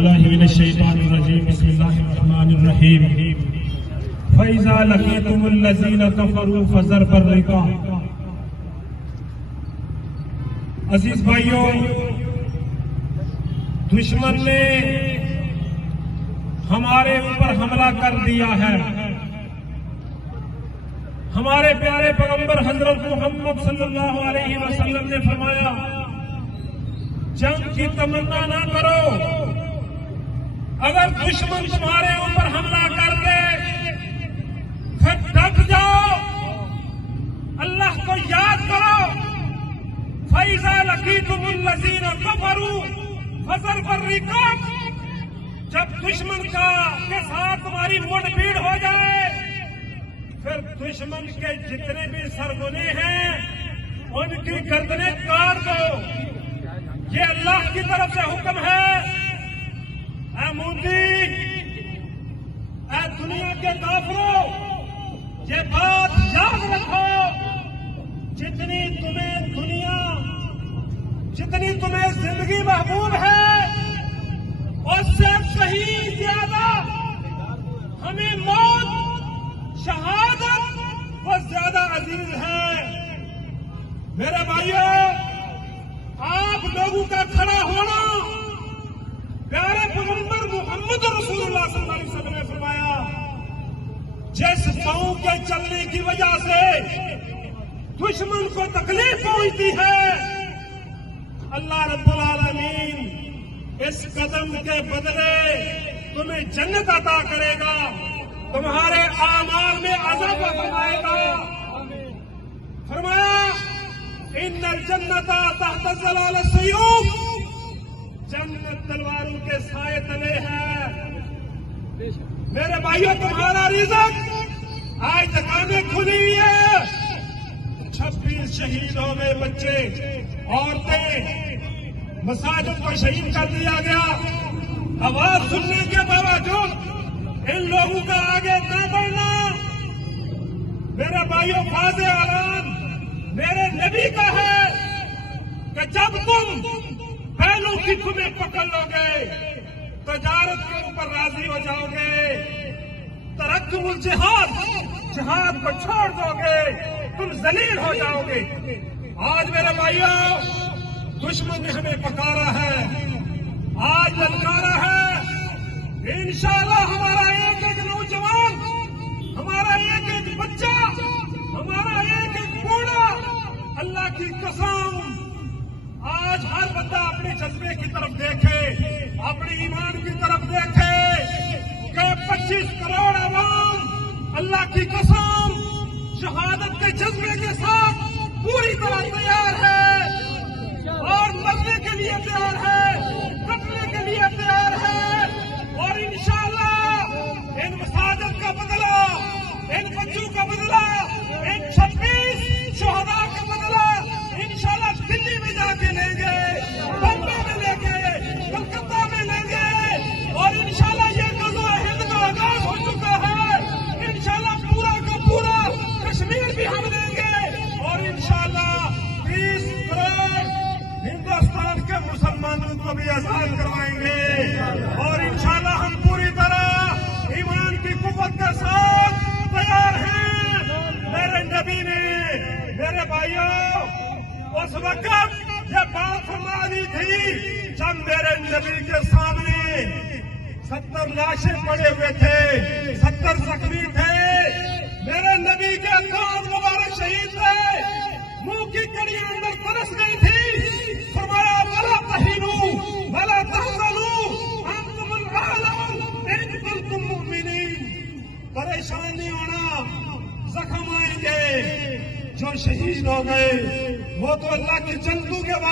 اللہ من الشیطان الرجیم بسم اللہ الرحمن الرحیم فَإِذَا لَقِيتُمُ الَّذِينَ كَفَرُوا فَضَرْبَ الرِّقَابِ۔ عزیز بھائیوں، دشمن نے ہمارے اوپر حملہ کر دیا ہے۔ ہمارے پیارے پیغمبر حضرت محمد صلی اللہ علیہ وسلم نے فرمایا، جنگ کی تمنا نہ کرو، اگر دشمن تمہارے اوپر حملہ کر دے پھر ڈٹ جاؤ، اللہ کو یاد کرو۔ فَإِذَا لَقِيتُمُ الَّذِينَ كَفَرُوا فَضَرْبَ الرِّقَابِ۔ جب دشمن کے ساتھ تمہاری مٹ بھیڑ ہو جائے پھر دشمن کے جتنے بھی سرغنے ہیں ان کی گردنیں کاٹ دو۔ یہ اللہ کی طرف سے حکم ہے۔ اے مودی، اے دنیا کے کافروں، یہ بات یاد رکھو، جتنی تمہیں زندگی محبوب ہے اس سے کہیں زیادہ ہمیں موت، شہادت بہت زیادہ عزیز ہے۔ میرے بھائیوں، آپ لوگوں کا کھڑا ہونا، پیارے پیغمبر محمد رسول اللہ صلی اللہ علیہ وسلم نے فرمایا، جس پاؤں کے چلنے کی وجہ سے دشمن کو تکلیف پہنچتی ہے، اللہ رب العالمین اس قدم کے بدلے تمہیں جنت عطا کرے گا، تمہارے اعمال میں اضافہ فرمائے گا۔ فرمایا، ان الجنت تحت ظلال السیوف، جنت تلواروں کے سائے تلے ہے۔ میرے بھائیوں، تمہارا رزق آج دکانیں کھلی ہے، 26 شہید ہو گئے، بچے، عورتیں، مساجد کو شہید کر دیا گیا۔ آواز سننے کے باوجود ان لوگوں کا آگے نہ بڑھنا۔ میرے بھائیوں، واضح اعلان میرے نبی کا ہے کہ جب تم پہلو کی تمہیں پکڑ لو گے، تجارت کے اوپر راضی ہو جاؤ گے، ترکتم الجہاد، جہاد کو چھوڑ دو گے، تم ذلیل ہو جاؤ گے۔ آج میرے بھائیوں، دشمن نے ہمیں پکارا ہے، آج للکارا ہے۔ انشاءاللہ ہمارا ایک ایک نوجوان، ہمارا ایک ایک بچہ، ہمارا ایک ایک بوڑھا، اللہ کی قسم آج ہر بندہ اپنے جذبے کی طرف دیکھے، اپنے ایمان کی طرف دیکھے کہ 25 کروڑ عوام اللہ کی قسم شہادت کے جذبے کے ساتھ پوری طرح تیار ہے اور مرنے کے لیے تیار ہے، کٹنے کے لیے تیار ہے، اور انشاءاللہ ان مساجد کا بدلہ، ان بچوں کا بدلہ، ان 26 شہداء کا بدلہ انشاءاللہ دلی میں جا کے لیں گے، بمبے میں لیں گے، کلکتہ میں لیں گے، اور انشاءاللہ یہ غزوہ ہند کا آغاز ہو چکا ہے۔ انشاءاللہ پورا کا پورا کشمیر بھی ہم لیں گے، اور انشاءاللہ 20 کروڑ ہندوستان کے مسلمانوں کو بھی آزاد کروائیں گے، اور انشاءاللہ ہم پوری طرح ایمان کی قوت کے ساتھ تیار ہیں۔ میرے نبی نے، میرے بھائیوں، اس وقت یہ بات فرما دی تھی جب میرے نبی کے سامنے 70 لاشیں پڑے ہوئے تھے، 70 زخمی تھے، میرے نبی کے دانت مبارک شہید تھے، منہ کی کڑیاں اندر ترس گئی تھی۔ فرمایا، وَلَا تَهِنُوا وَلَا تَحْزَنُوا وَأَنْتُمُ الْأَعْلَوْنَ إِن كُنتُم مُّؤْمِنِينَ۔ پریشان نہیں ہونا، زخم آئیں گے، جو شہید ہو گئے وہ تو اللہ کی جنتوں کے بعد